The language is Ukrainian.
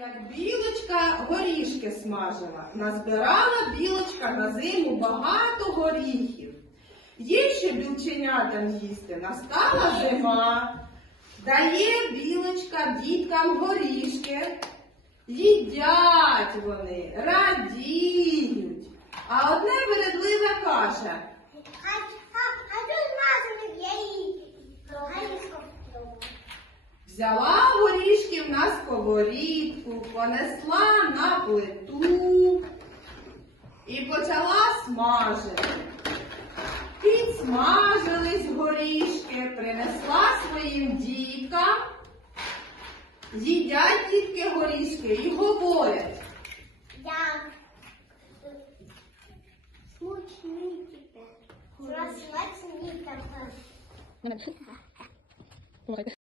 Як білочка горішки смажила, назбирала білочка на зиму багато горіхів. Є ще білченятам їсти, настала зима, дає білочка діткам горішки, їдять вони, радіють. А одне вередливе каже. Взяла горішків на сковорідку, понесла на плиту і почала смажити. Підсмажились горішки, принесла своїм діткам. Їдять дітки горішки і говорять. Я смачний тепер. Смачний тепер.